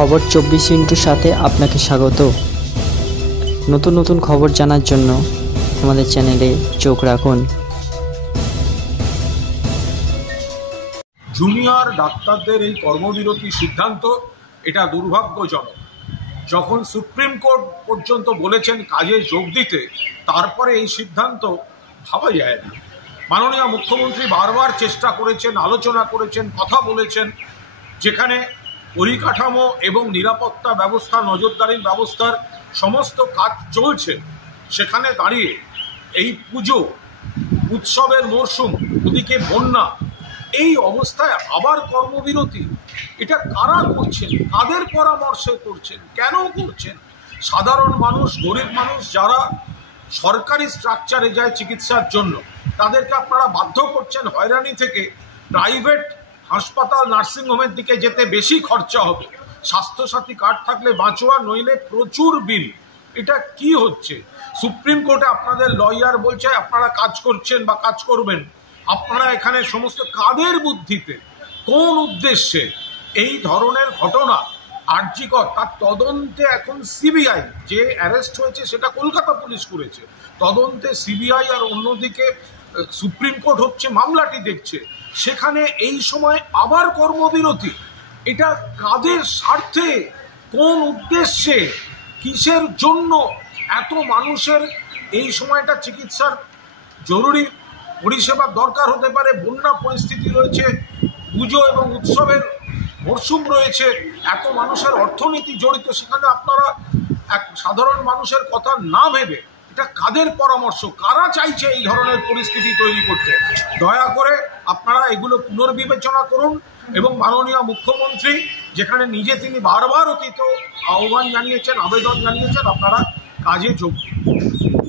খবর 24 ইন্টুর সাথে আপনাকে স্বাগত। নতুন নতুন খবর জানার জন্য আমাদের চ্যানেলে চোখ রাখুন। জুনিয়র ডাক্তারদের এই কর্মবিরতি সিদ্ধান্ত এটা দুর্ভাগ্যজনক। যখন সুপ্রিম কোর্ট পর্যন্ত বলেছেন কাজে যোগ দিতে, তারপরে এই সিদ্ধান্ত ভাবা যায় না। মাননীয় মুখ্যমন্ত্রী বারবার চেষ্টা করেছেন, আলোচনা করেছেন, কথা বলেছেন, যেখানে পরিকাঠামো এবং নিরাপত্তা ব্যবস্থা, নজরদারির ব্যবস্থার সমস্ত কাজ চলছে, সেখানে দাঁড়িয়ে এই পুজো উৎসবের মরশুম, ওদিকে বন্যা, এই অবস্থায় আবার কর্মবিরতি, এটা কারা করছেন, কাদের পরামর্শে করছেন, কেন করছেন? সাধারণ মানুষ, গরিব মানুষ যারা সরকারি স্ট্রাকচারে যায় চিকিৎসার জন্য, তাদেরকে আপনারা বাধ্য করছেন হয়রানি থেকে প্রাইভেট হাসপাতাল, নার্সিংহোমের দিকে যেতে। বেশি খরচা হবে, স্বাস্থ্যসাথী কার্ড থাকলে বাঁচোয়া, নইলে প্রচুর বিল। এটা কি হচ্ছে? সুপ্রিম কোর্টে আপনাদের লয়ার বলছে আপনারা কাজ করছেন বা কাজ করবেন। আপনারা এখানে সমস্ত কাদের বুদ্ধিতে, কোন উদ্দেশ্যে এই ধরনের ঘটনা? আরজিকর, তার তদন্তে এখন সিবিআই, যে অ্যারেস্ট হয়েছে সেটা কলকাতা পুলিশ করেছে, তদন্তে সিবিআই, আর অন্যদিকে সুপ্রিম কোর্ট হচ্ছে মামলাটি দেখছে। সেখানে এই সময় আবার কর্মবিরতি, এটা কাদের স্বার্থে, কোন উদ্দেশ্যে, কিসের জন্য? এত মানুষের এই সময়টা চিকিৎসার জরুরি পরিষেবার দরকার হতে পারে, বন্যা পরিস্থিতি রয়েছে, পুজো এবং উৎসবের মরশুম রয়েছে, এত মানুষের অর্থনীতি জড়িত, সেখানে আপনারা এক সাধারণ মানুষের কথা না ভেবে, এটা কাদের পরামর্শ, কারা চাইছে এই ধরনের পরিস্থিতি তৈরি করতে? দয়া করে আপনারা এগুলো পুনর্বিবেচনা করুন এবং মাননীয় মুখ্যমন্ত্রী যেখানে নিজে তিনি বারবার অতীত আহ্বান জানিয়েছেন, আবেদন জানিয়েছেন, আপনারা কাজে যোগ দিন।